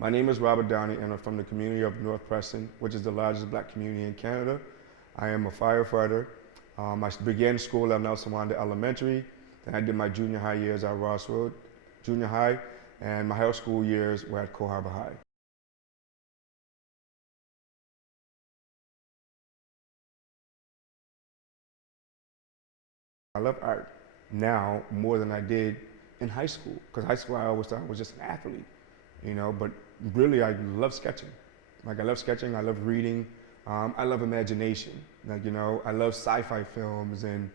My name is Robert Downey, and I'm from the community of North Preston, which is the largest black community in Canada. I am a firefighter. I began school at Nelson Wanda Elementary. Then I did my junior high years at Ross Road Junior High, and my high school years were at Coal Harbor High. I love art now more than I did in high school, because high school I always thought I was just an athlete, but really I love sketching. Like I love sketching, I love reading, I love imagination. I love sci-fi films and,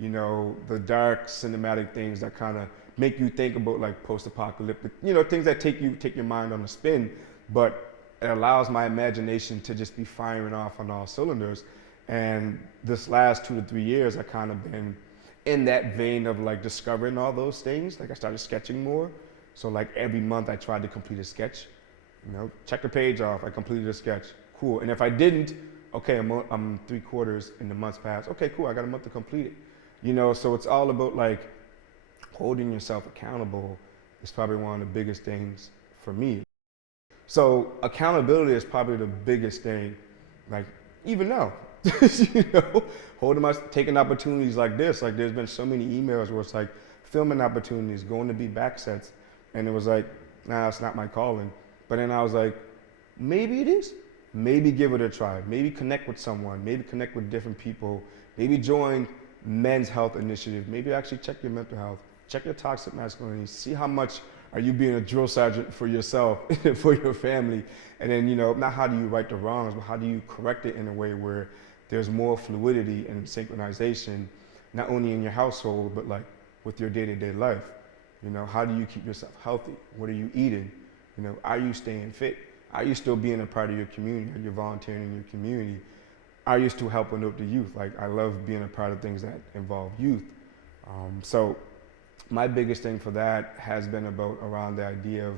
the dark cinematic things that kind of make you think about like post-apocalyptic, things that take your mind on a spin, but it allows my imagination to just be firing off on all cylinders. And this last 2 to 3 years, I kind of been in that vein of like discovering all those things. Like I started sketching more. So like every month I tried to complete a sketch, check the page off, I completed a sketch, cool. And if I didn't, okay, I'm 3/4 in the month's past. Okay, cool, I got a month to complete it. So it's all about like holding yourself accountable is probably one of the biggest things for me. So accountability is probably the biggest thing, like even now, taking opportunities like this. Like there's been so many emails where it's like filming opportunities, going to be back sets, and it was like, nah, it's not my calling. But then I was like, maybe it is. Maybe give it a try. Maybe connect with someone. Maybe connect with different people. Maybe join Men's Health Initiative. Maybe actually check your mental health. Check your toxic masculinity. See how much are you being a drill sergeant for yourself, for your family. And then, not how do you right the wrongs, but how do you correct it in a way where there's more fluidity and synchronization, not only in your household, but like with your day-to-day life. How do you keep yourself healthy? What are you eating? Are you staying fit? Are you still being a part of your community? Are you volunteering in your community? Are you still helping out the youth? Like I love being a part of things that involve youth. So my biggest thing for that has been around the idea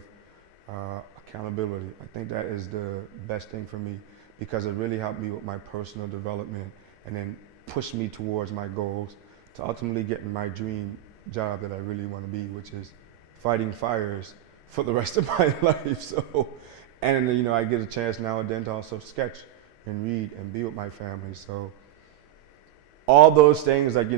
of accountability. I think that is the best thing for me because it really helped me with my personal development and then pushed me towards my goals to ultimately get my dream job that I really want to be, which is fighting fires for the rest of my life. So, and I get a chance now and then to also sketch and read and be with my family. So all those things, like,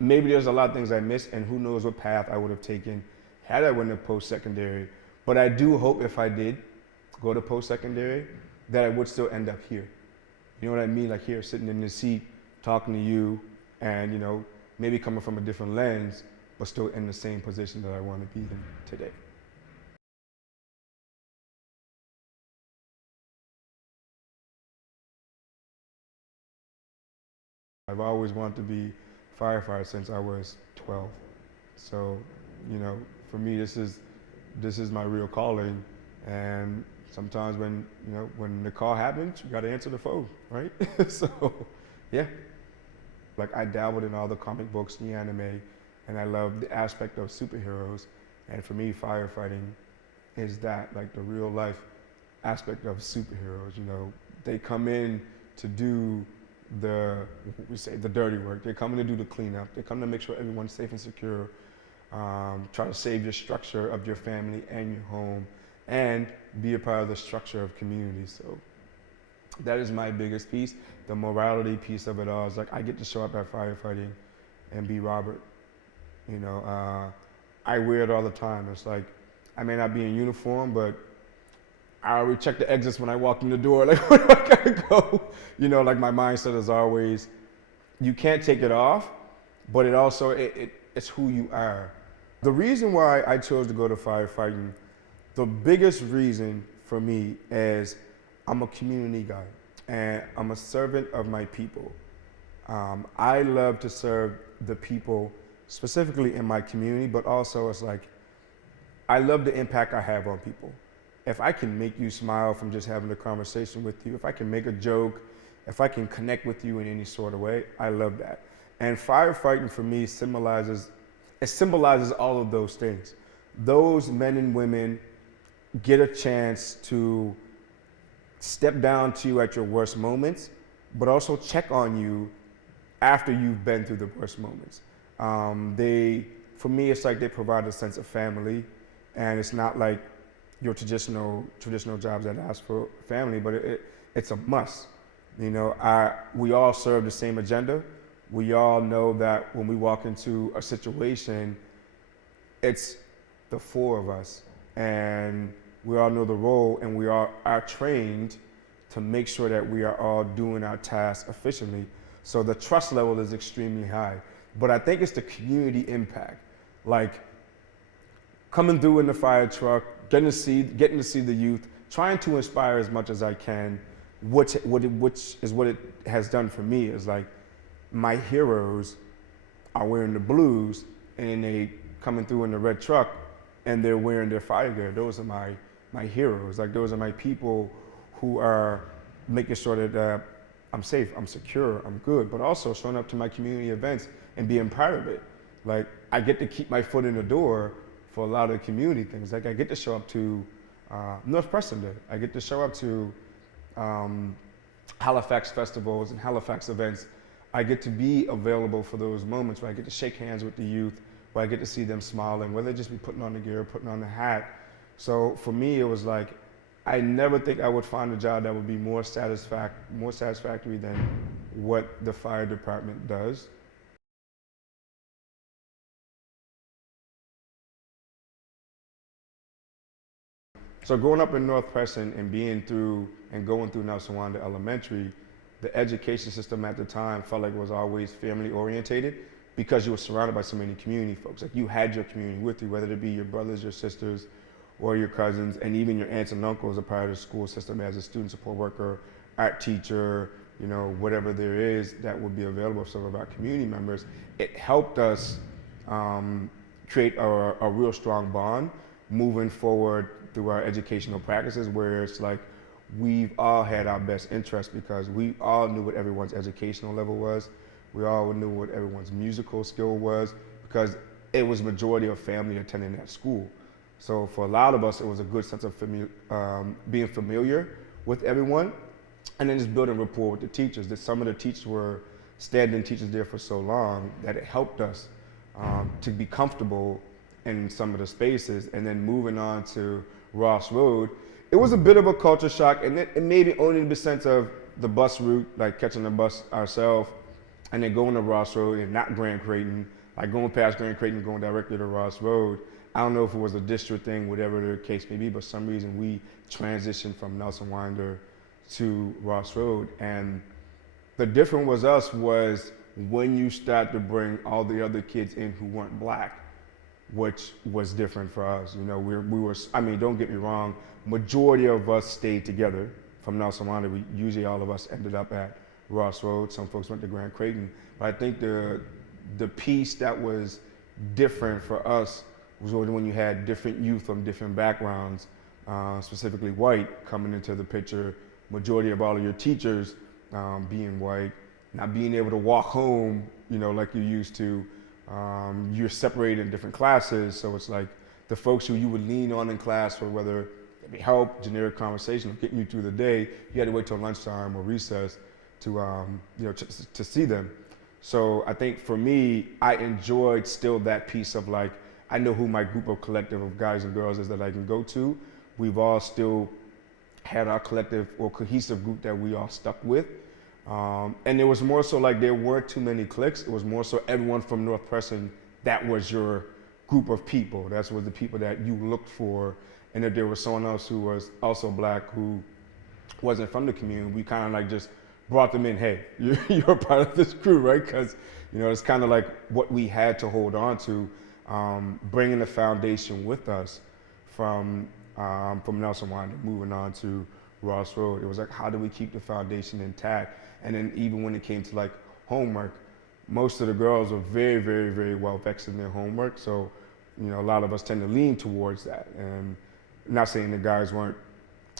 maybe there's a lot of things I missed, and who knows what path I would have taken had I went to post-secondary. But I do hope if I did go to post-secondary, that I would still end up here. You know what I mean? Like here, sitting in the seat, talking to you, and maybe coming from a different lens, but still in the same position that I want to be in today. I've always wanted to be a firefighter since I was 12. So, for me, this is my real calling. And sometimes when the call happens, you got to answer the phone, right? So, yeah. Like I dabbled in all the comic books, the anime, and I love the aspect of superheroes. And for me, firefighting is that, like the real life aspect of superheroes. They come in to do the dirty work. They come in to do the cleanup. They come to make sure everyone's safe and secure. Try to save your structure of your family and your home, and be a part of the structure of community. So that is my biggest piece. The morality piece of it all is like I get to show up at firefighting and be Robert. I wear it all the time. It's like I may not be in uniform, but I already check the exits when I walk in the door. Like, where do I gotta go? Like my mindset is always, you can't take it off, but it's who you are. The reason why I chose to go to firefighting, the biggest reason for me is I'm a community guy and I'm a servant of my people. I love to serve the people specifically in my community, but also it's like, I love the impact I have on people. If I can make you smile from just having a conversation with you, if I can make a joke, if I can connect with you in any sort of way, I love that. And firefighting for me symbolizes all of those things. Those men and women get a chance to step down to you at your worst moments, but also check on you after you've been through the worst moments. For me, it's like they provide a sense of family, and it's not like your traditional jobs that ask for family, but it's a must. We all serve the same agenda. We all know that when we walk into a situation, it's the four of us, and we all know the role, and we all are trained to make sure that we are all doing our tasks efficiently. So the trust level is extremely high. But I think it's the community impact, like coming through in the fire truck, getting to see the youth, trying to inspire as much as I can, which is what it has done for me. Is like my heroes are wearing the blues, and they coming through in the red truck, and they're wearing their fire gear. Those are my heroes. Like those are my people who are making sure that I'm safe, I'm secure, I'm good, but also showing up to my community events and being part of it. Like I get to keep my foot in the door for a lot of community things. Like I get to show up to North Preston Day. I get to show up to Halifax festivals and Halifax events. I get to be available for those moments where I get to shake hands with the youth, where I get to see them smiling, whether they just be putting on the gear, putting on the hat. So for me, it was like, I never think I would find a job that would be more satisfactory than what the fire department does. So growing up in North Preston and going through Nelson Wanda Elementary, the education system at the time felt like it was always family orientated because you were surrounded by so many community folks. Like you had your community with you, whether it be your brothers, your sisters, or your cousins, and even your aunts and uncles are part of the school system as a student support worker, art teacher, whatever there is that would be available for some of our community members. It helped us create a real strong bond moving forward through our educational practices, where it's like we've all had our best interest because we all knew what everyone's educational level was. We all knew what everyone's musical skill was because it was majority of family attending that school. So for a lot of us, it was a good sense of being familiar with everyone, and then just building rapport with the teachers. That some of the teachers were stand-in teachers there for so long that it helped us to be comfortable in some of the spaces. And then moving on to Ross Road, it was a bit of a culture shock, and it maybe only in the sense of the bus route, like catching the bus ourselves, and then going to Ross Road and not Grand Creighton, like going past Grand Creighton, going directly to Ross Road. I don't know if it was a district thing, whatever the case may be, but for some reason we transitioned from Nelson Winder to Ross Road. And the difference was us was when you start to bring all the other kids in who weren't black, which was different for us. We were, I mean, don't get me wrong, majority of us stayed together from Nelson Winder. Usually all of us ended up at Ross Road. Some folks went to Grand Creighton. But I think the piece that was different for us was when you had different youth from different backgrounds, specifically white, coming into the picture. Majority of all of your teachers being white, not being able to walk home, like you used to. You're separated in different classes, so it's like the folks who you would lean on in class for whether it be help, generic conversation, or getting you through the day, you had to wait till lunchtime or recess to see them. So I think for me, I enjoyed still that piece of like, I know who my group of collective of guys and girls is that I can go to. We've all still had our collective or cohesive group that we all stuck with. And it was more so like there weren't too many cliques. It was more so everyone from North Preston, that was your group of people. That's was the people that you looked for. And if there was someone else who was also black who wasn't from the community, we kind of like just brought them in. Hey, you're a part of this crew, right? Because it's kind of like what we had to hold on to, bringing the foundation with us from Nelson Winder, moving on to Ross Road. It was like, how do we keep the foundation intact? And then even when it came to like homework, most of the girls were very, very, very well vexed in their homework. So, a lot of us tend to lean towards that. And I'm not saying the guys weren't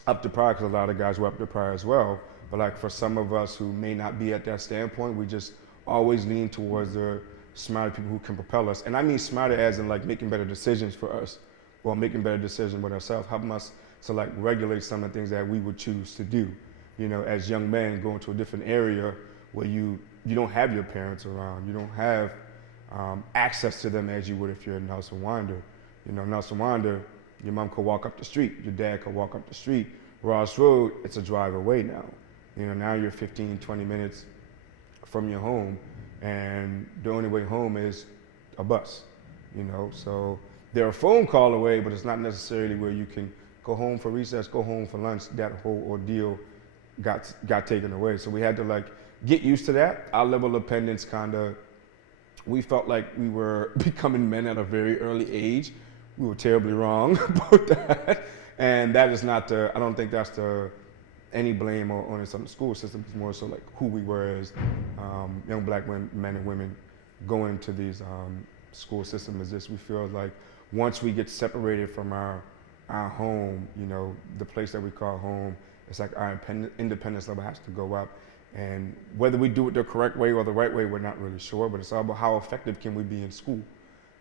up to par, because a lot of guys were up to par as well. But like for some of us who may not be at that standpoint, we just always lean towards the smarter people who can propel us. And I mean smarter as in like making better decisions for us, or making better decisions with ourselves, helping us to like regulate some of the things that we would choose to do. As young men going to a different area where you don't have your parents around, you don't have access to them as you would if you're in Nelson Winder. Nelson Winder, Your mom could walk up the street. Your dad could walk up the street. Ross Road, it's a drive away now. Now you're 15, 20 minutes from your home, and the only way home is a bus. So they're a phone call away, but it's not necessarily where you can go home for recess, go home for lunch. That whole ordeal got taken away. So we had to like get used to that. Our level of dependence we felt like we were becoming men at a very early age. We were terribly wrong about that. And that is not I don't think that's any blame on it on the school system. It's more so like who we were as young black men and women going to these school system is this. We feel like once we get separated from our home, the place that we call home, it's like our independence level has to go up. And whether we do it the correct way or the right way, we're not really sure, but it's all about how effective can we be in school.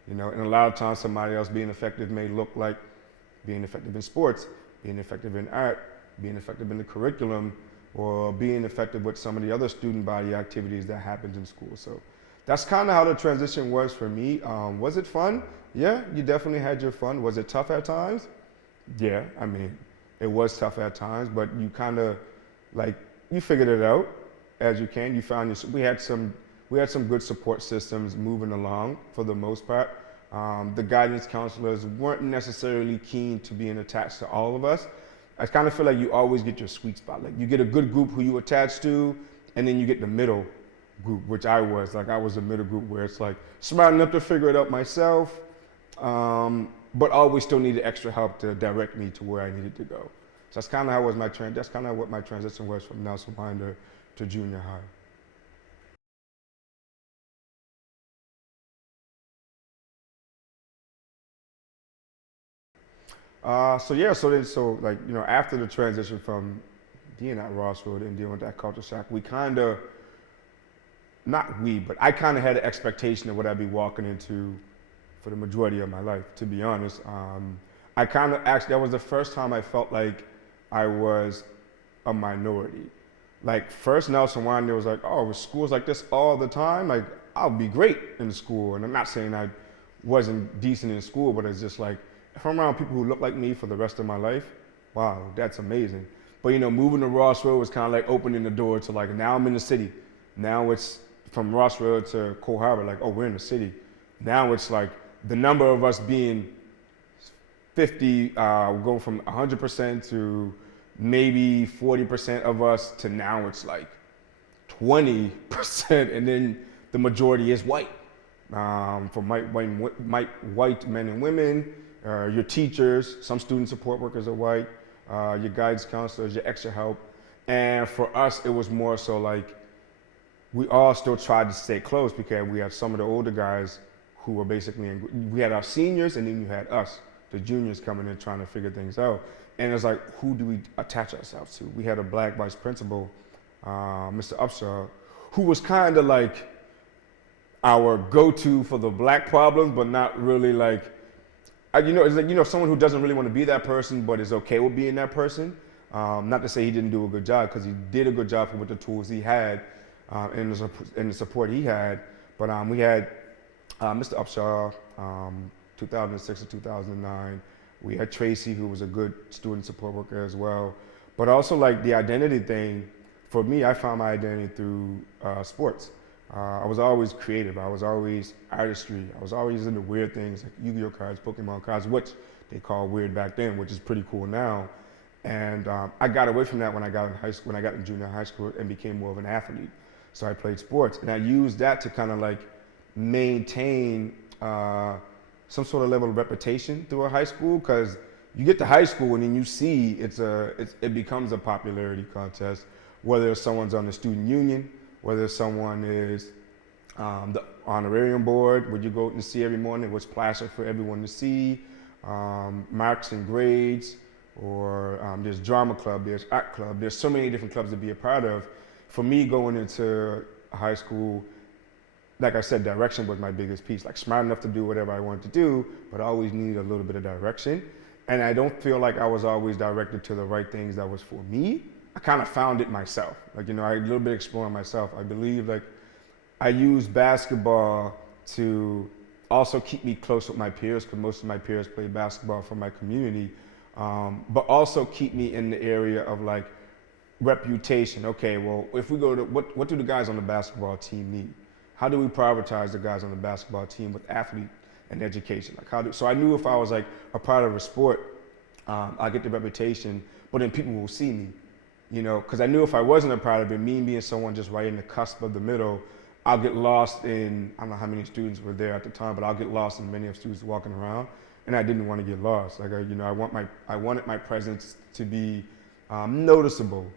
And a lot of times somebody else being effective may look like being effective in sports, being effective in art, being effective in the curriculum, or being effective with some of the other student body activities that happens in school. So that's kind of how the transition was for me. Was it fun? Yeah, you definitely had your fun. Was it tough at times? Yeah, it was tough at times, but you kind of you figured it out as you can. You found we had some good support systems moving along for the most part. The guidance counselors weren't necessarily keen to being attached to all of us. I kind of feel like you always get your sweet spot. Like you get a good group who you attach to, and then you get the middle group, which I was. Like I was the middle group where it's like smart enough to figure it out myself, but always still needed extra help to direct me to where I needed to go. So that's kind of how that's kind of what my transition was from Nelson Winder to junior high. After the transition from being at Ross Road and dealing with that culture shock, I kind of had an expectation of what I'd be walking into for the majority of my life, to be honest. That was the first time I felt like I was a minority. Like first Nelson Winder was like, oh, school's like this all the time? Like I'll be great in school. And I'm not saying I wasn't decent in school, but it's just like, if I'm around people who look like me for the rest of my life, wow, that's amazing. But moving to Ross Road was kind of like opening the door to like, now I'm in the city. Now it's from Ross Road to Cole Harbor, like, oh, we're in the city. Now it's like the number of us being 50, going from 100% to maybe 40% of us to now it's like 20%, and then the majority is white. From white men and women, your teachers, some student support workers are white, your guidance counselors, your extra help. And for us, it was more so like, we all still tried to stay close because we had some of the older guys who were basically, we had our seniors and then you had us, the juniors coming in trying to figure things out. And it's like, who do we attach ourselves to? We had a black vice principal, Mr. Upshaw, who was kind of like our go-to for the black problems, but not really like, it's like, someone who doesn't really want to be that person, but is okay with being that person. Not to say he didn't do a good job, because he did a good job with the tools he had and the support he had. But we had Mr. Upshaw, 2006 to 2009. We had Tracy, who was a good student support worker as well. But also like the identity thing, for me, I found my identity through sports. I was always creative. I was always artistry. I was always into weird things like Yu-Gi-Oh cards, Pokemon cards, which they called weird back then, which is pretty cool now. And I got away from that when I got in high school, when I got in junior high school, and became more of an athlete. So I played sports, and I used that to kind of like maintain some sort of level of reputation through a high school, because you get to high school and then you see it becomes a popularity contest, whether someone's on the student union, whether someone is the honorarium board, where you go and see every morning what's plastered for everyone to see, marks and grades, or there's drama club, there's art club, there's so many different clubs to be a part of. For me, going into high school, like I said, direction was my biggest piece. Like smart enough to do whatever I wanted to do, but I always needed a little bit of direction. And I don't feel like I was always directed to the right things that was for me. I kind of found it myself. Like, I a little bit exploring myself. I believe like I used basketball to also keep me close with my peers, because most of my peers play basketball from my community, but also keep me in the area of like reputation. Okay, well, if we go to what do the guys on the basketball team need? How do we prioritize the guys on the basketball team with athlete and education? Like so I knew if I was like a part of a sport, I get the reputation, but then people will see me, you know, because I knew if I wasn't a part of it, me being someone just right in the cusp of the middle, I'll get lost in, I don't know how many students were there at the time, but I'll get lost in many of students walking around, and I didn't want to get lost. Like, I wanted my presence to be noticeable.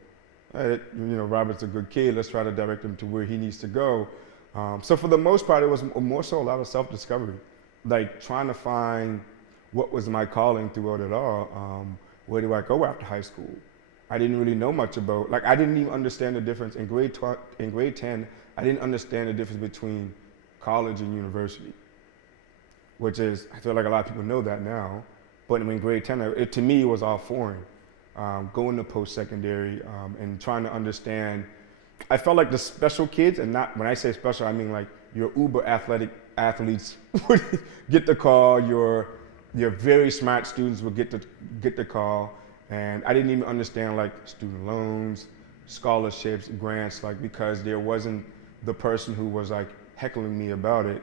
You know, Robert's a good kid. Let's try to direct him to where he needs to go. So for the most part, it was more so a lot of self-discovery, like trying to find what was my calling throughout it all. Where do I go after high school? I didn't really know much about, like I didn't even understand the difference in grade 10. I didn't understand the difference between college and university, which is, I feel like a lot of people know that now, but in grade 10, to me, it was all foreign. Going to post-secondary and trying to understand, I felt like the special kids, and not, when I say special, I mean like your uber athletic athletes would get the call, your very smart students would get the call, and I didn't even understand like student loans, scholarships, grants, like because there wasn't the person who was like heckling me about it,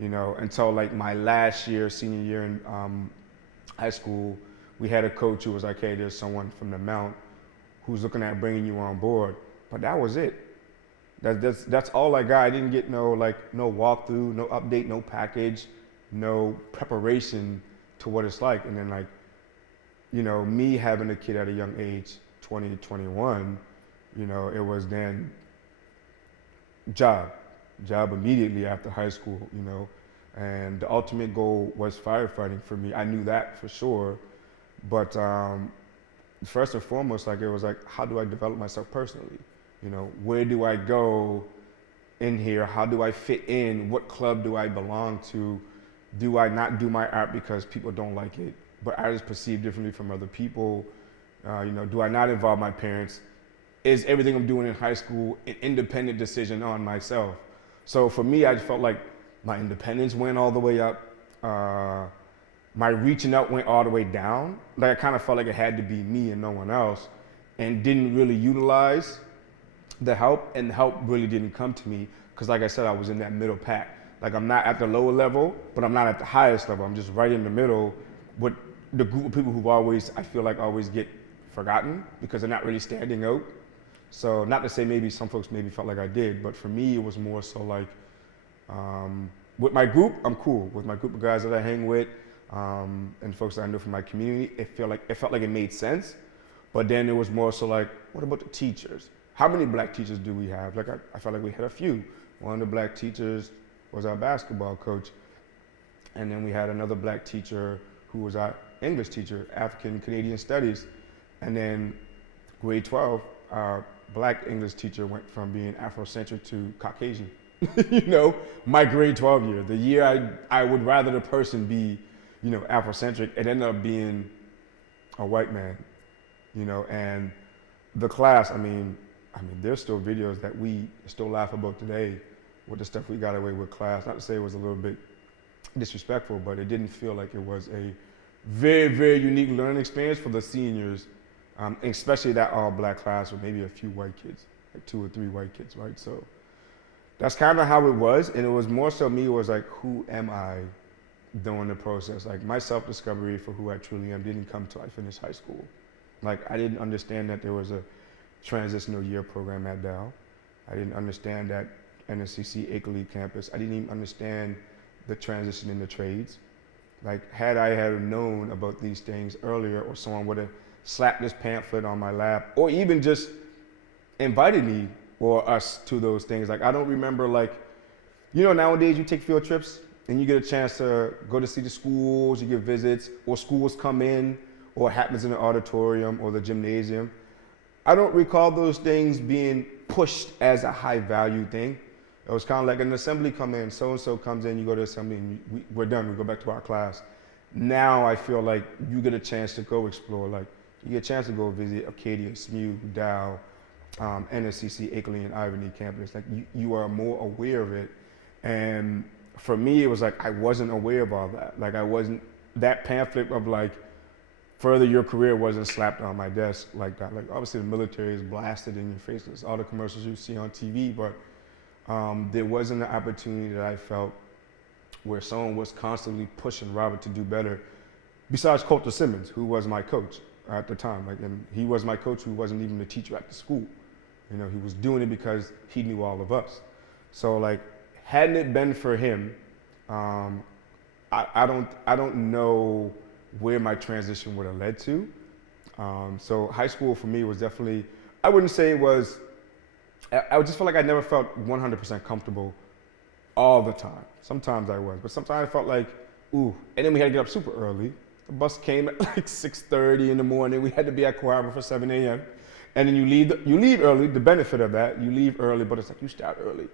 you know, until like my last year, senior year in high school. We had a coach who was like, hey, there's someone from the Mount who's looking at bringing you on board. But that was it. That's all I got. I didn't get no walkthrough, no update, no package, no preparation to what it's like. And then like, you know, me having a kid at a young age, 20, 21, you know, it was then job immediately after high school, you know. And the ultimate goal was firefighting for me. I knew that for sure. But first and foremost, like it was like, how do I develop myself personally? You know, where do I go in here? How do I fit in? What club do I belong to? Do I not do my art because people don't like it, but art is perceived differently from other people? You know, do I not involve my parents? Is everything I'm doing in high school an independent decision on myself? So for me, I felt like my independence went all the way up. My reaching out went all the way down. Like I kind of felt like it had to be me and no one else, and didn't really utilize the help, and the help really didn't come to me because, like I said, I was in that middle pack. Like I'm not at the lower level, but I'm not at the highest level. I'm just right in the middle with the group of people who always, I feel like, always get forgotten because they're not really standing out. So not to say maybe some folks maybe felt like I did, but for me it was more so like, with my group, I'm cool. With my group of guys that I hang with, and folks that I know from my community, it felt like it made sense. But then it was more so like, what about the teachers? How many black teachers do we have? Like I felt like we had a few. One of the black teachers was our basketball coach. And then we had another black teacher who was our English teacher, African Canadian Studies. And then grade 12, our black English teacher went from being Afrocentric to Caucasian. You know, my grade 12 year, the year I would rather the person be, you know, Afrocentric, it ended up being a white man, you know. And the class, I mean, there's still videos that we still laugh about today with the stuff we got away with class. Not to say it was a little bit disrespectful, but it didn't feel like it was a very, very unique learning experience for the seniors, especially that all black class with maybe a few white kids, like 2 or 3 white kids, right? So that's kind of how it was. And it was more so me, it was like, who am I during the process? Like my self-discovery for who I truly am didn't come till I finished high school. Like I didn't understand that there was a transitional year program at Dow. I didn't understand that NSCC Akeley campus. I didn't even understand the transition in the trades. Like had I had known about these things earlier, or someone would have slapped this pamphlet on my lap, or even just invited me or us to those things. Like I don't remember, like, you know, nowadays you take field trips and you get a chance to go to see the schools, you get visits, or schools come in, or it happens in the auditorium or the gymnasium. I don't recall those things being pushed as a high value thing. It was kind of like an assembly come in, so-and-so comes in, you go to assembly, and we're done, we go back to our class. Now I feel like you get a chance to go explore, like you get a chance to go visit Acadia, SMU, Dow, NSCC, Akeley, and Ivory campus. Like you are more aware of it. And for me, it was like I wasn't aware of all that. Like I wasn't, that pamphlet of like further your career wasn't slapped on my desk like that. Like obviously the military is blasted in your faces, all the commercials you see on TV, but there wasn't an opportunity that I felt where someone was constantly pushing Robert to do better. Besides Coulter Simmons, who was my coach at the time, like, and he was my coach who wasn't even the teacher at the school. You know, he was doing it because he knew all of us. So like, hadn't it been for him, I don't know where my transition would have led to. So high school for me was definitely, I wouldn't say it was, I just felt like I never felt 100% comfortable all the time. Sometimes I was, but sometimes I felt like, ooh, and then we had to get up super early. The bus came at like 6:30 in the morning. We had to be at Co Harbor for 7 a.m. And then you leave early. The benefit of that, you leave early, but it's like you start early.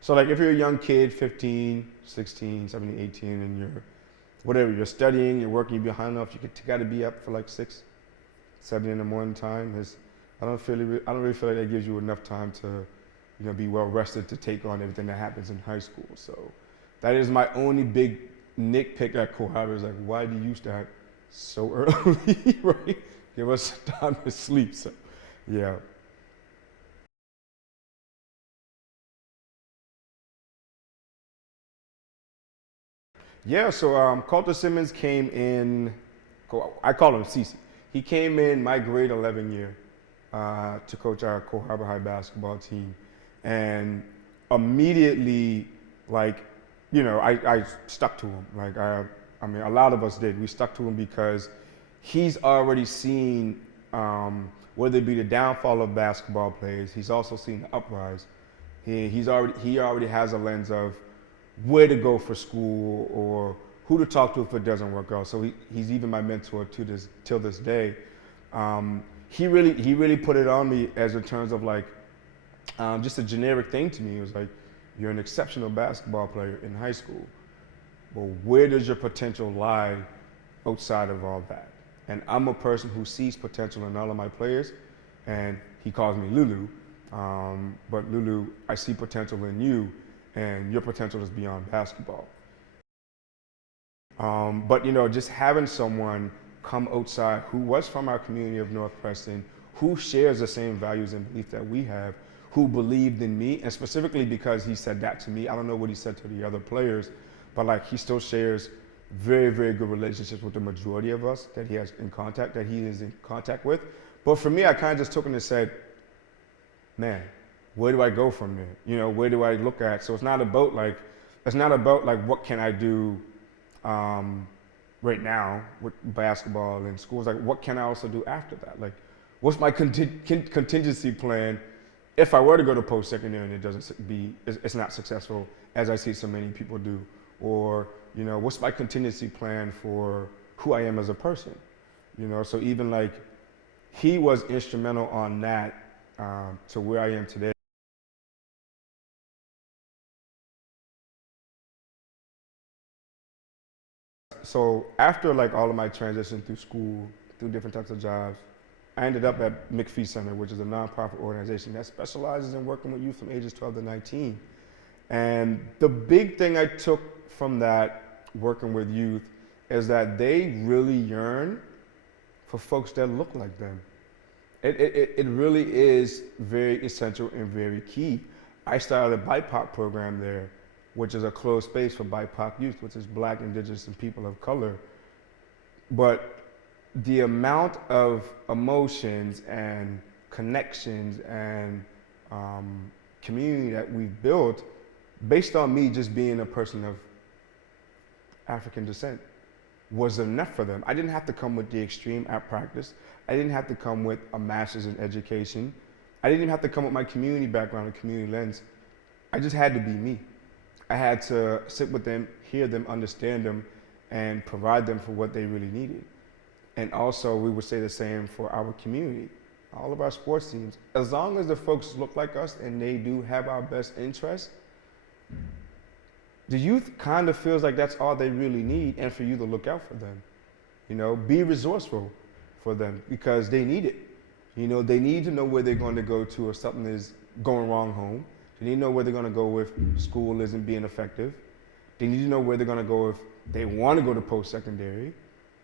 So like if you're a young kid, 15, 16, 17, 18, and you're studying, you're working, you're behind enough, you got to be up for like 6, 7 in the morning time. I don't really feel like that gives you enough time to, be well rested to take on everything that happens in high school. So that is my only big nitpick at Co Harbor is like, why do you start so early, right? Give us time to sleep. So, yeah. Yeah, so Coulter Simmons came in, I call him Cece. He came in my grade 11 year to coach our Co Harbor High basketball team. And immediately, like, I stuck to him. Like, I mean, a lot of us did. We stuck to him because he's already seen, whether it be the downfall of basketball players, he's also seen the uprise. He already has a lens of where to go for school or who to talk to if it doesn't work out. So he's even my mentor till this day. He really put it on me as in terms of like just a generic thing to me. It was like, you're an exceptional basketball player in high school, but where does your potential lie outside of all that? And I'm a person who sees potential in all of my players, and he calls me Lulu. But Lulu, I see potential in you, and your potential is beyond basketball. But just having someone come outside who was from our community of North Preston, who shares the same values and belief that we have, who believed in me, and specifically because he said that to me. I don't know what he said to the other players, but like he still shares very, very good relationships with the majority of us that he is in contact with. But for me, I kind of just took him and said, man, where do I go from there? Where do I look at? So it's not about like what can I do right now with basketball and schools. Like, what can I also do after that? Like, what's my contingency plan if I were to go to post-secondary and it's not successful, as I see so many people do? Or, what's my contingency plan for who I am as a person? So even like, he was instrumental on that to where I am today. So after like all of my transition through school, through different types of jobs, I ended up at McPhee Center, which is a nonprofit organization that specializes in working with youth from ages 12 to 19. And the big thing I took from that, working with youth, is that they really yearn for folks that look like them. It really is very essential and very key. I started a BIPOC program there, which is a closed space for BIPOC youth, which is Black, Indigenous, and people of color. But the amount of emotions and connections and community that we've built based on me just being a person of African descent was enough for them. I didn't have to come with the extreme at practice. I didn't have to come with a master's in education. I didn't even have to come with my community background and community lens. I just had to be me. I had to sit with them, hear them, understand them, and provide them for what they really needed. And also, we would say the same for our community, all of our sports teams. As long as the folks look like us and they do have our best interests, the youth kind of feels like that's all they really need, and for you to look out for them. Be resourceful for them because they need it. They need to know where they're going to go to if something is going wrong home. They need to know where they're going to go if school isn't being effective. They need to know where they're gonna go if they want to go to post-secondary.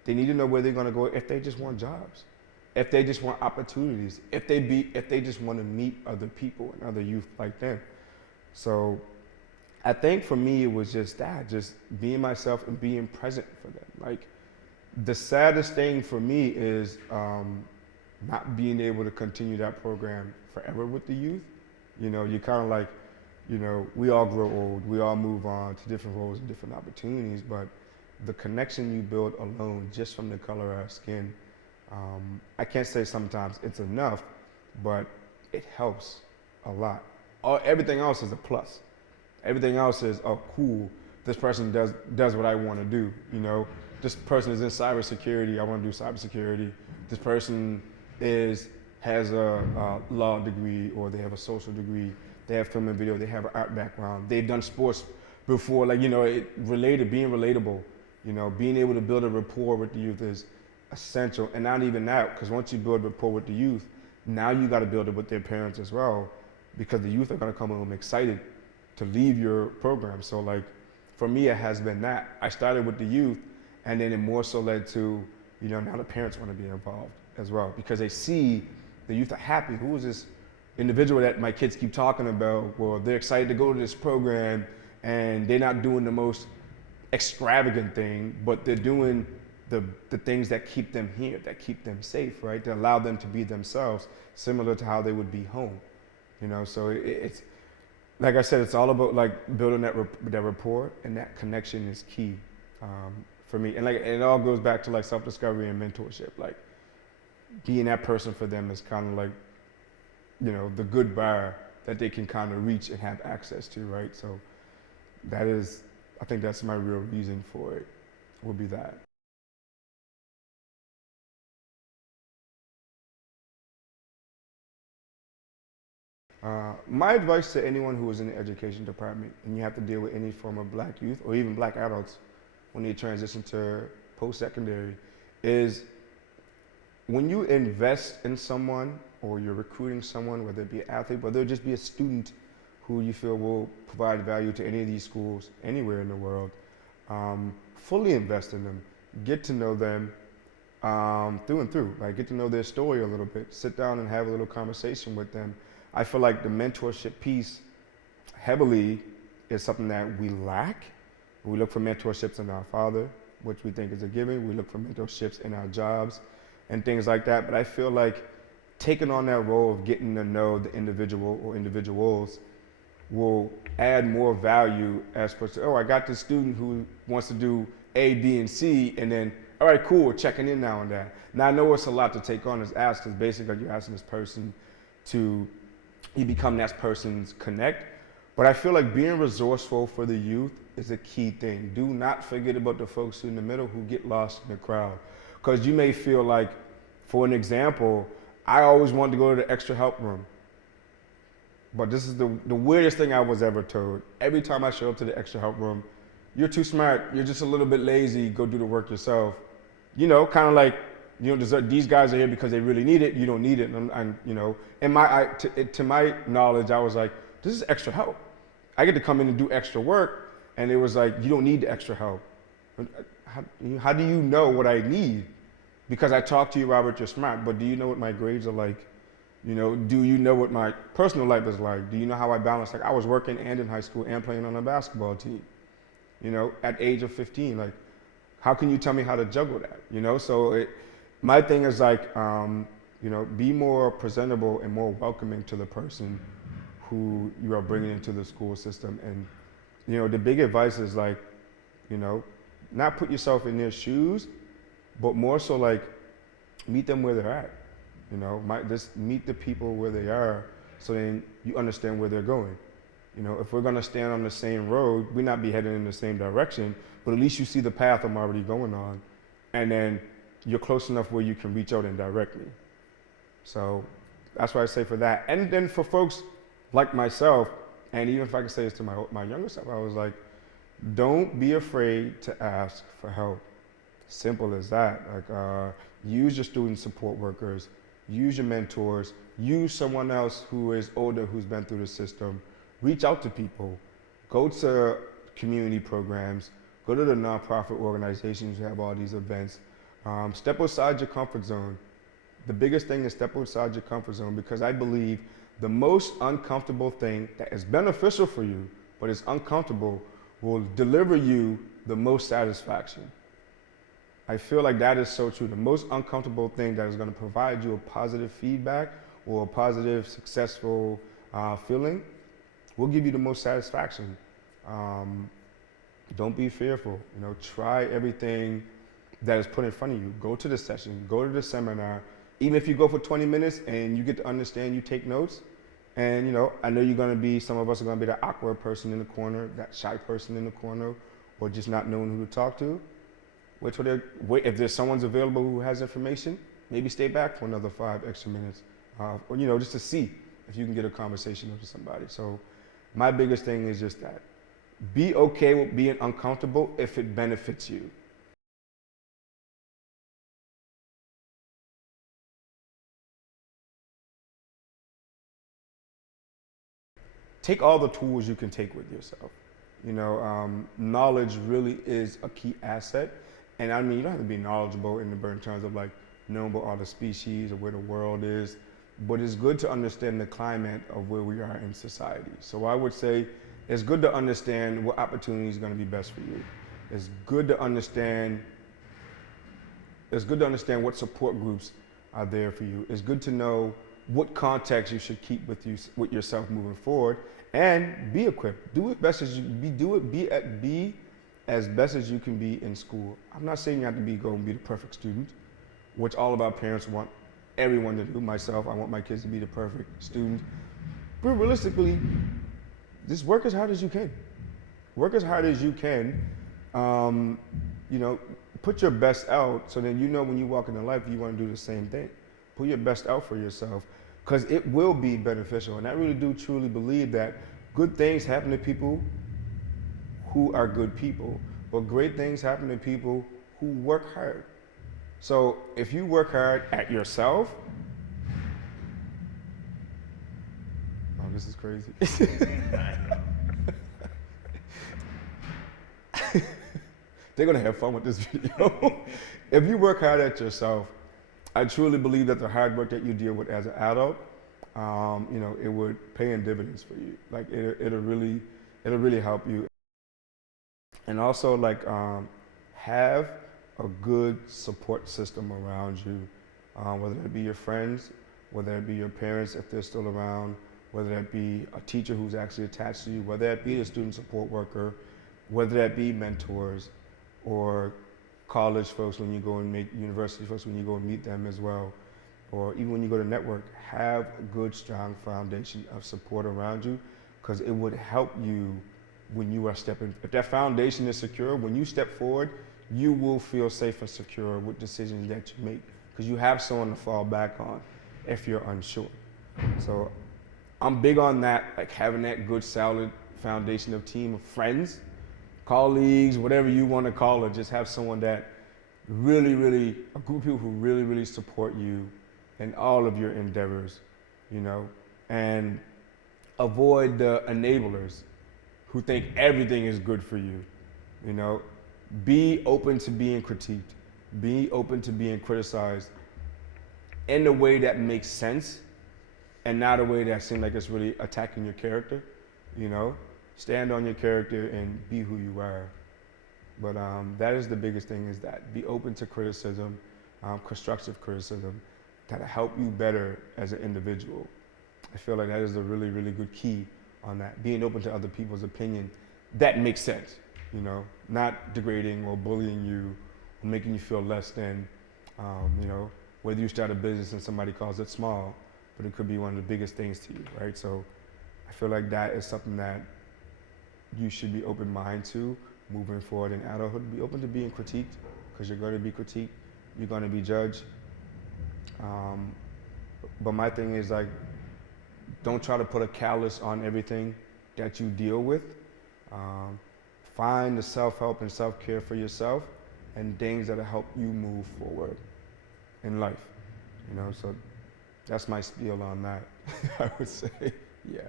They need to know where they're gonna go if they just want jobs, if they just want opportunities, if they just want to meet other people and other youth like them. So I think for me it was just that, just being myself and being present for them. Like the saddest thing for me is not being able to continue that program forever with the youth. You know, you kind of like, you know, we all grow old, we all move on to different roles and different opportunities, but the connection you build alone just from the color of our skin, I can't say sometimes it's enough, but it helps a lot. Everything else is a plus. Everything else is, oh, cool, this person does what I want to do, you know? This person is in cybersecurity, I want to do cybersecurity. This person has a law degree, or they have a social degree, they have film and video, they have an art background, they've done sports before, like, you know, being relatable, you know, being able to build a rapport with the youth is essential. And not even that, because once you build rapport with the youth, now you got to build it with their parents as well, because the youth are going to come home excited to leave your program. So like, for me, it has been that. I started with the youth, and then it more so led to, you know, now the parents want to be involved as well, because they see the youth are happy. Who is this individual that my kids keep talking about? Well, they're excited to go to this program, and they're not doing the most extravagant thing, but they're doing the things that keep them here, that keep them safe, right? That allow them to be themselves, similar to how they would be home, you know? So it's, like I said, it's all about like building that rapport, and that connection is key for me. And like, it all goes back to like self-discovery and mentorship. Like being that person for them is kind of like, you know, the good bar that they can kind of reach and have access to, right? So that is, I think that's my real reason for it, would be that. My advice to anyone who is in the education department and you have to deal with any form of black youth or even black adults when they transition to post-secondary is, when you invest in someone or you're recruiting someone, whether it be an athlete, whether it just be a student who you feel will provide value to any of these schools anywhere in the world, fully invest in them, get to know them through and through, like get to know their story a little bit, sit down and have a little conversation with them. I feel like the mentorship piece heavily is something that we lack. We look for mentorships in our father, which we think is a given. We look for mentorships in our jobs and things like that. But I feel like taking on that role of getting to know the individual or individuals will add more value as opposed to, oh, I got this student who wants to do A, B, and C, and then, all right, cool, we're checking in now and that. Now I know it's a lot to take on as ask, because basically you're asking this person to, you become that person's connect. But I feel like being resourceful for the youth is a key thing. Do not forget about the folks in the middle who get lost in the crowd. Because you may feel like, for an example, I always wanted to go to the extra help room. But this is the weirdest thing I was ever told. Every time I show up to the extra help room, you're too smart, you're just a little bit lazy, go do the work yourself. You know, kind of like, you know, these guys are here because they really need it, you don't need it. And you know, to my knowledge, I was like, this is extra help. I get to come in and do extra work, and it was like, you don't need the extra help. How do you know what I need? Because I talk to you, Robert, you're smart, but do you know what my grades are like? You know, do you know what my personal life is like? Do you know how I balance? Like, I was working and in high school and playing on a basketball team, you know, at age of 15. Like, how can you tell me how to juggle that? You know, so my thing is like, you know, be more presentable and more welcoming to the person who you are bringing into the school system. And, you know, the big advice is like, you know, not put yourself in their shoes, but more so like meet them where they're at. You know, just meet the people where they are, so then you understand where they're going. You know, if we're gonna stand on the same road, we not be heading in the same direction, but at least you see the path I'm already going on, and then you're close enough where you can reach out and direct me. So that's what I say for that. And then for folks like myself, and even if I could say this to my younger self, I was like, don't be afraid to ask for help. Simple as that. Like, use your student support workers, use your mentors, use someone else who is older, who's been through the system. Reach out to people. Go to community programs, go to the nonprofit organizations who have all these events. Step outside your comfort zone. The biggest thing is step outside your comfort zone, because I believe the most uncomfortable thing that is beneficial for you, but is uncomfortable, will deliver you the most satisfaction. I feel like that is so true. The most uncomfortable thing that is going to provide you a positive feedback or a positive, successful feeling will give you the most satisfaction. Don't be fearful. You know, try everything that is put in front of you. Go to the session, go to the seminar. Even if you go for 20 minutes and you get to understand, you take notes. And you know, I know you're gonna be, some of us are gonna be that awkward person in the corner, that shy person in the corner, or just not knowing who to talk to. Wait, if there's someone's available who has information, maybe stay back for another 5 extra minutes. Or you know, just to see if you can get a conversation with somebody. So my biggest thing is just that. Be okay with being uncomfortable if it benefits you. Take all the tools you can take with yourself. You know, knowledge really is a key asset. And I mean, you don't have to be knowledgeable in terms of like knowing about all the species or where the world is, but it's good to understand the climate of where we are in society. So I would say it's good to understand what opportunity is going to be best for you. It's good to understand what support groups are there for you. It's good to know what contacts you should keep with yourself moving forward, and be equipped. Do it best as you be as best as you can be in school. I'm not saying you have to go and be the perfect student, which all of our parents want everyone to do. Myself, I want my kids to be the perfect student. But realistically, just work as hard as you can. Work as hard as you can. You know, put your best out, so then you know when you walk into life, you want to do the same thing. Put your best out for yourself, because it will be beneficial. And I really do truly believe that good things happen to people who are good people, but great things happen to people who work hard. So if you work hard at yourself, oh, this is crazy. They're gonna have fun with this video. If you work hard at yourself, I truly believe that the hard work that you deal with as an adult, you know, it would pay in dividends for you. Like it'll really help you. And also, like, have a good support system around you, whether it be your friends, whether it be your parents if they're still around, whether it be a teacher who's actually attached to you, whether it be a student support worker, whether that be mentors or college folks when you go and meet university folks when you go and meet them as well, or even when you go to network. Have a good, strong foundation of support around you, because it would help you when you are stepping. If that foundation is secure, when you step forward, you will feel safe and secure with decisions that you make, because you have someone to fall back on if you're unsure. So I'm big on that, like having that good, solid foundation of team of friends, colleagues, whatever you want to call it. Just have someone that really, a group of people who really support you in all of your endeavors, you know, and avoid the enablers who think everything is good for you, you know. Be open to being critiqued. Be open to being criticized in a way that makes sense and not a way that seems like it's really attacking your character, you know. Stand on your character and be who you are. But that is the biggest thing, is that be open to criticism, constructive criticism, that'll help you better as an individual. I feel like that is a really good key on that. Being open to other people's opinion that makes sense, you know, not degrading or bullying you or making you feel less than, you know, whether you start a business and somebody calls it small, but it could be one of the biggest things to you, right? So I feel like that is something that you should be open-minded to moving forward in adulthood. Be open to being critiqued, because you're going to be critiqued, you're going to be judged. But my thing is, like, don't try to put a callus on everything that you deal with. Find the self-help and self-care for yourself and things that'll help you move forward in life. You know, so that's my spiel on that. I would say, yeah.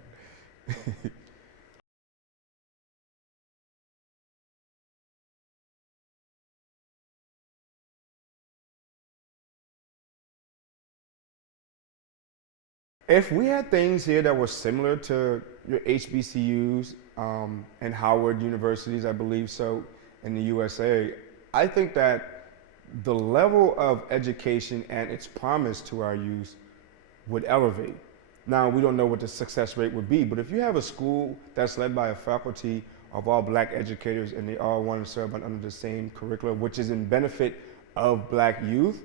If we had things here that were similar to your HBCUs and Howard universities, I believe so, in the USA, I think that the level of education and its promise to our youth would elevate. Now, we don't know what the success rate would be, but if you have a school that's led by a faculty of all black educators and they all want to serve under the same curriculum, which is in benefit of black youth,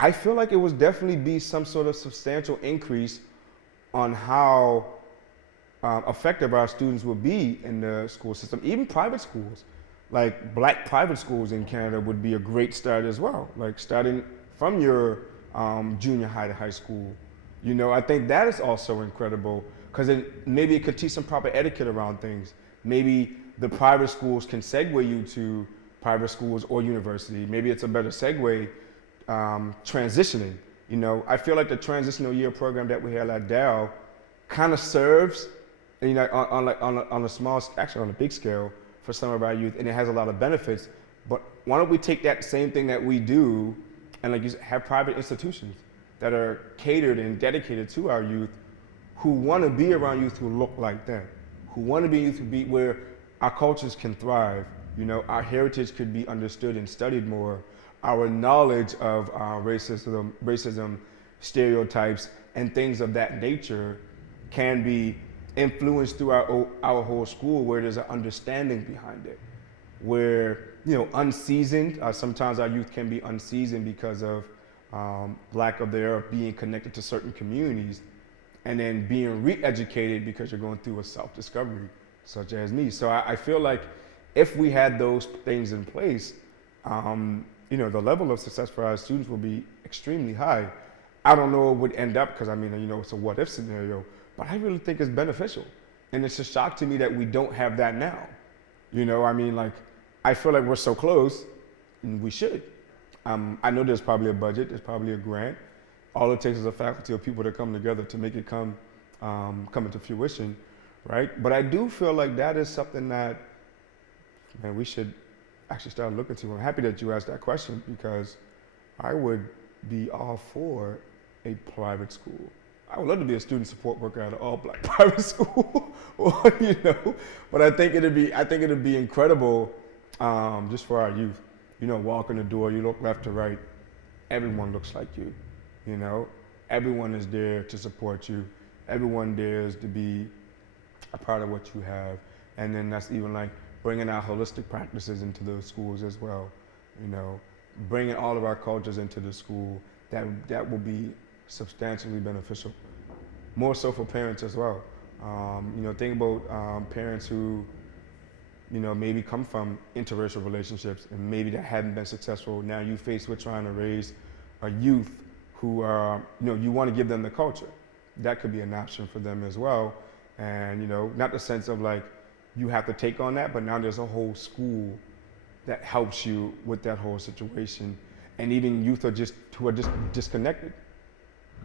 I feel like it would definitely be some sort of substantial increase on how effective our students will be in the school system. Even private schools, like black private schools in Canada would be a great start as well. Like starting from your junior high to high school. You know, I think that is also incredible because maybe it could teach some proper etiquette around things. Maybe the private schools can segue you to private schools or university. Maybe it's a better segue transitioning. You know, I feel like the transitional year program that we have at Dow kind of serves, you know, on a small, actually on a big scale for some of our youth, and it has a lot of benefits. But why don't we take that same thing that we do and like you said, have private institutions that are catered and dedicated to our youth who want to be around youth who look like them, who want to be youth who be where our cultures can thrive. You know, our heritage could be understood and studied more. Our knowledge of racism, stereotypes, and things of that nature can be influenced through our whole school, where there's an understanding behind it. Where, you know, unseasoned, sometimes our youth can be unseasoned because of lack of their being connected to certain communities, and then being re-educated because you're going through a self-discovery, such as me. So I feel like if we had those things in place, you know, the level of success for our students will be extremely high. I don't know what would end up because I mean, you know, it's a what if scenario, but I really think it's beneficial. And it's a shock to me that we don't have that now. You know, I mean, like, I feel like we're so close and we should. I know there's probably a budget, there's probably a grant. All it takes is a faculty of people to come together to make it come into fruition, right? But I do feel like that is something that, man, we should actually start looking to. I'm happy that you asked that question because I would be all for a private school. I would love to be a student support worker at an all-black private school, or, you know. But I think it'd be incredible just for our youth. You know, walk in the door, you look left to right, everyone looks like you. You know, everyone is there to support you. Everyone dares to be a part of what you have, and then that's even like bringing our holistic practices into those schools as well. You know, bringing all of our cultures into the school. That will be substantially beneficial. More so for parents as well. You know, think about parents who, you know, maybe come from interracial relationships and maybe that hadn't been successful. Now you faced with trying to raise a youth who are, you know, you want to give them the culture. That could be an option for them as well. And, you know, not the sense of like, you have to take on that, but now there's a whole school that helps you with that whole situation. And even youth who are just disconnected.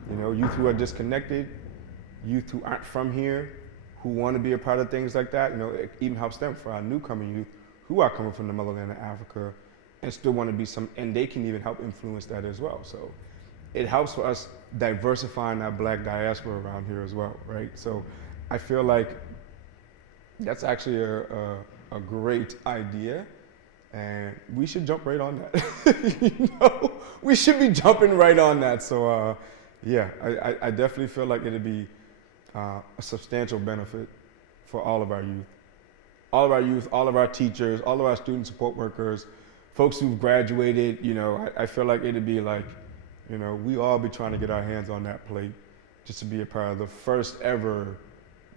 You know, youth who are disconnected, youth who aren't from here, who want to be a part of things like that. You know, it even helps them for our newcoming youth who are coming from the motherland of Africa and still want to be and they can even help influence that as well. So it helps for us diversifying our black diaspora around here as well, right? So I feel like that's actually a great idea, and we should jump right on that. You know, we should be jumping right on that. So yeah, I definitely feel like it'd be a substantial benefit for all of our youth. All of our youth, all of our teachers, all of our student support workers, folks who've graduated. You know, I feel like it'd be like, you know, we all be trying to get our hands on that plate just to be a part of the first ever,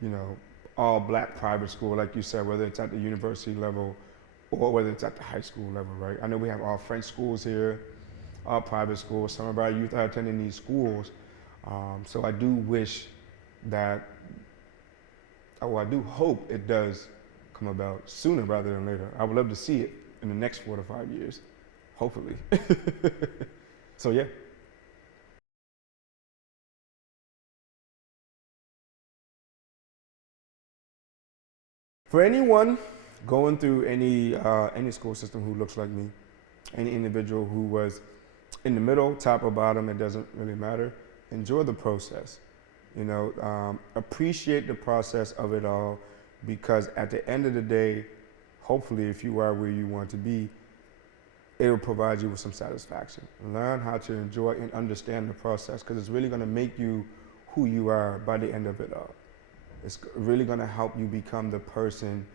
you know, all black private school, like you said, whether it's at the university level or whether it's at the high school level, right? I know we have all French schools here, all private schools. Some of our youth are attending these schools. So I do wish that, I do hope it does come about sooner rather than later. I would love to see it in the next 4 to 5 years, hopefully. So yeah. For anyone going through any school system who looks like me, any individual who was in the middle, top or bottom, it doesn't really matter. Enjoy the process. Appreciate the process of it all, because at the end of the day, hopefully, if you are where you want to be, it'll provide you with some satisfaction. Learn how to enjoy and understand the process, because it's really going to make you who you are by the end of it all. It's really going to help you become the person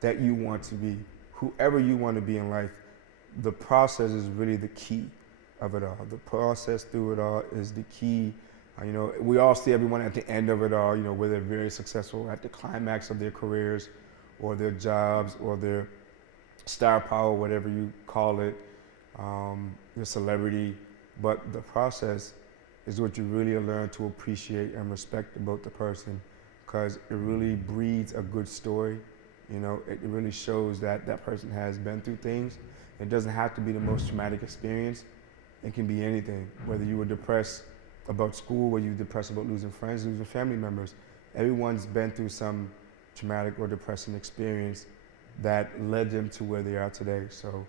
that you want to be, whoever you want to be in life. The process is really the key of it all. The process through it all is the key. We all see everyone at the end of it all, where they're very successful at the climax of their careers or their jobs or their star power, whatever you call it, your celebrity. But the process is what you really learn to appreciate and respect about the person, because it really breeds a good story. It really shows that that person has been through things. It doesn't have to be the most traumatic experience. It can be anything, whether you were depressed about school, whether you were depressed about losing friends, losing family members. Everyone's been through some traumatic or depressing experience that led them to where they are today. So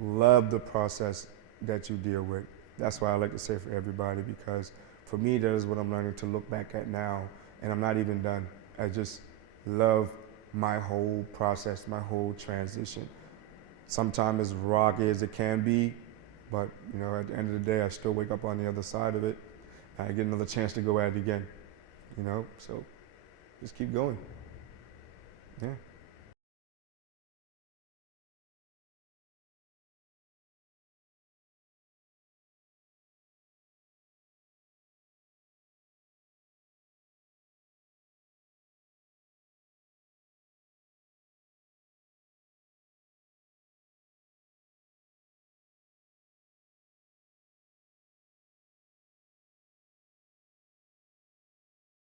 love the process that you deal with. That's why I like to say for everybody, because for me, that is what I'm learning to look back at now, and I'm not even done. I just love my whole process, my whole transition. Sometimes as rocky as it can be, but at the end of the day, I still wake up on the other side of it, and I get another chance to go at it again. So just keep going. Yeah.